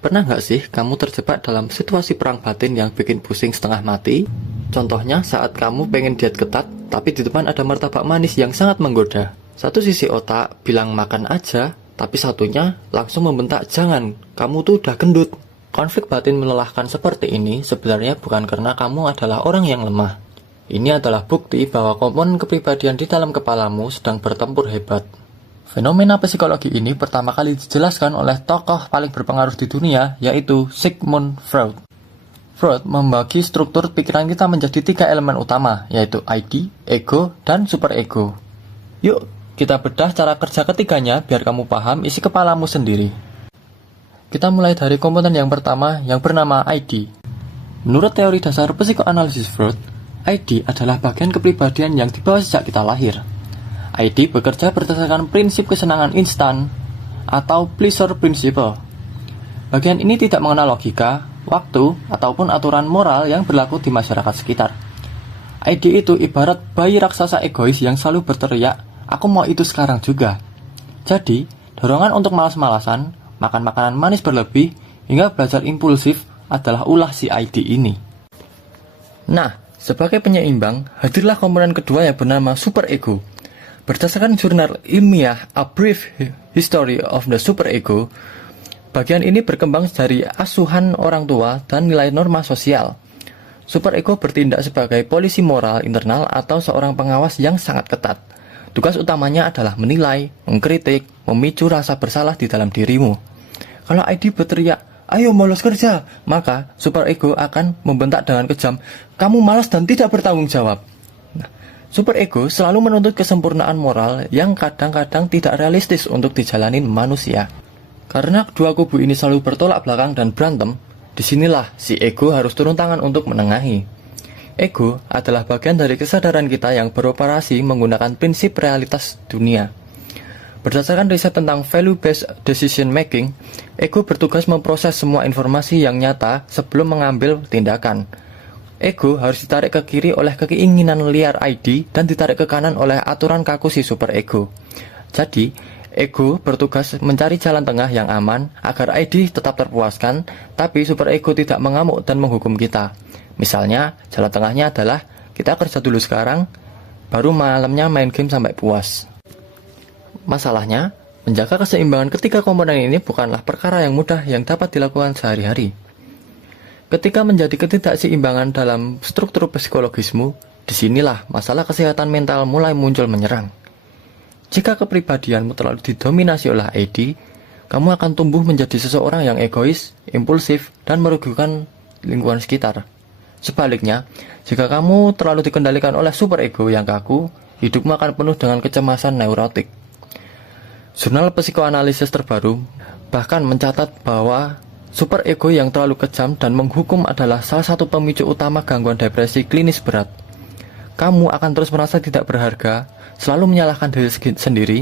Pernah nggak sih kamu terjebak dalam situasi perang batin yang bikin pusing setengah mati? Contohnya saat kamu pengen diet ketat, tapi di depan ada martabak manis yang sangat menggoda. Satu sisi otak bilang makan aja, tapi satunya langsung membentak jangan, kamu tuh udah gendut. Konflik batin melelahkan seperti ini sebenarnya bukan karena kamu adalah orang yang lemah. Ini adalah bukti bahwa komponen kepribadian di dalam kepalamu sedang bertempur hebat. Fenomena psikologi ini pertama kali dijelaskan oleh tokoh paling berpengaruh di dunia, yaitu Sigmund Freud. Freud membagi struktur pikiran kita menjadi 3 elemen utama, yaitu ID, ego, dan superego. Yuk, kita bedah cara kerja ketiganya biar kamu paham isi kepalamu sendiri. Kita mulai dari komponen yang pertama yang bernama ID. Menurut teori dasar psikoanalisis Freud, ID adalah bagian kepribadian yang dibawa sejak kita lahir. ID bekerja berdasarkan prinsip kesenangan instan atau pleasure principle. Bagian ini tidak mengenal logika, waktu, ataupun aturan moral yang berlaku di masyarakat sekitar. ID itu ibarat bayi raksasa egois yang selalu berteriak, aku mau itu sekarang juga. Jadi, dorongan untuk malas-malasan, makan makanan manis berlebih, hingga belajar impulsif adalah ulah si ID ini. Nah, sebagai penyeimbang, hadirlah komponen kedua yang bernama superego. Berdasarkan jurnal ilmiah A Brief History of the Superego, bagian ini berkembang dari asuhan orang tua dan nilai norma sosial. Superego bertindak sebagai polisi moral internal atau seorang pengawas yang sangat ketat. Tugas utamanya adalah menilai, mengkritik, memicu rasa bersalah di dalam dirimu. Kalau ID berteriak, ayo bolos kerja, maka superego akan membentak dengan kejam, kamu malas dan tidak bertanggung jawab. Superego selalu menuntut kesempurnaan moral yang kadang-kadang tidak realistis untuk dijalanin manusia. Karena kedua kubu ini selalu bertolak belakang dan berantem, disinilah si ego harus turun tangan untuk menengahi. Ego adalah bagian dari kesadaran kita yang beroperasi menggunakan prinsip realitas dunia. Berdasarkan riset tentang value-based decision making, ego bertugas memproses semua informasi yang nyata sebelum mengambil tindakan. Ego harus ditarik ke kiri oleh keinginan liar ID dan ditarik ke kanan oleh aturan kaku si superego. Jadi, ego bertugas mencari jalan tengah yang aman agar ID tetap terpuaskan, tapi superego tidak mengamuk dan menghukum kita. Misalnya, jalan tengahnya adalah kita kerja dulu sekarang, baru malamnya main game sampai puas. Masalahnya, menjaga keseimbangan ketiga komponen ini bukanlah perkara yang mudah yang dapat dilakukan sehari-hari. Ketika menjadi ketidakseimbangan dalam struktur psikologismu, disinilah masalah kesehatan mental mulai muncul menyerang. Jika kepribadianmu terlalu didominasi oleh ID, kamu akan tumbuh menjadi seseorang yang egois, impulsif, dan merugikan lingkungan sekitar. Sebaliknya, jika kamu terlalu dikendalikan oleh superego yang kaku, hidupmu akan penuh dengan kecemasan neurotik. Jurnal psikoanalisis terbaru bahkan mencatat bahwa superego yang terlalu kejam dan menghukum adalah salah satu pemicu utama gangguan depresi klinis berat. Kamu akan terus merasa tidak berharga, selalu menyalahkan diri sendiri,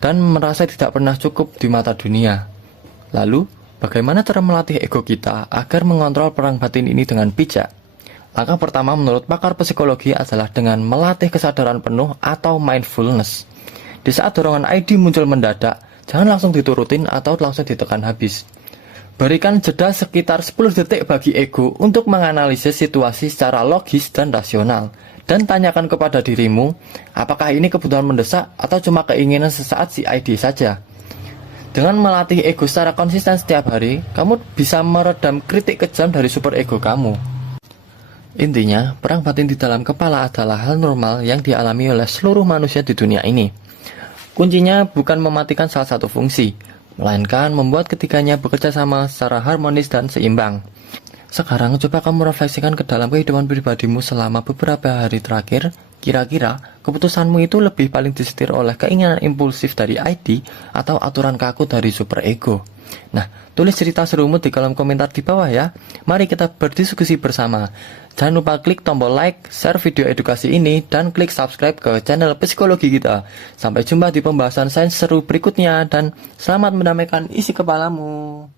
dan merasa tidak pernah cukup di mata dunia. Lalu, bagaimana cara melatih ego kita agar mengontrol perang batin ini dengan bijak? Langkah pertama menurut pakar psikologi adalah dengan melatih kesadaran penuh atau mindfulness. Di saat dorongan ID muncul mendadak, jangan langsung diturutin atau langsung ditekan habis. Berikan jeda sekitar 10 detik bagi ego untuk menganalisis situasi secara logis dan rasional. Dan tanyakan kepada dirimu, apakah ini kebutuhan mendesak atau cuma keinginan sesaat si ID saja. Dengan melatih ego secara konsisten setiap hari, kamu bisa meredam kritik kejam dari superego kamu. Intinya, perang batin di dalam kepala adalah hal normal yang dialami oleh seluruh manusia di dunia ini. Kuncinya bukan mematikan salah satu fungsi, melainkan membuat ketiganya bekerja sama secara harmonis dan seimbang. Sekarang coba kamu refleksikan ke dalam kehidupan pribadimu selama beberapa hari terakhir. Kira-kira keputusanmu itu lebih paling disetir oleh keinginan impulsif dari ID atau aturan kaku dari superego? Nah, tulis cerita serumu di kolom komentar di bawah ya. Mari kita berdiskusi bersama. Jangan lupa klik tombol like, share video edukasi ini, dan klik subscribe ke channel psikologi kita. Sampai jumpa di pembahasan sains seru berikutnya, dan selamat mendamaikan isi kepalamu.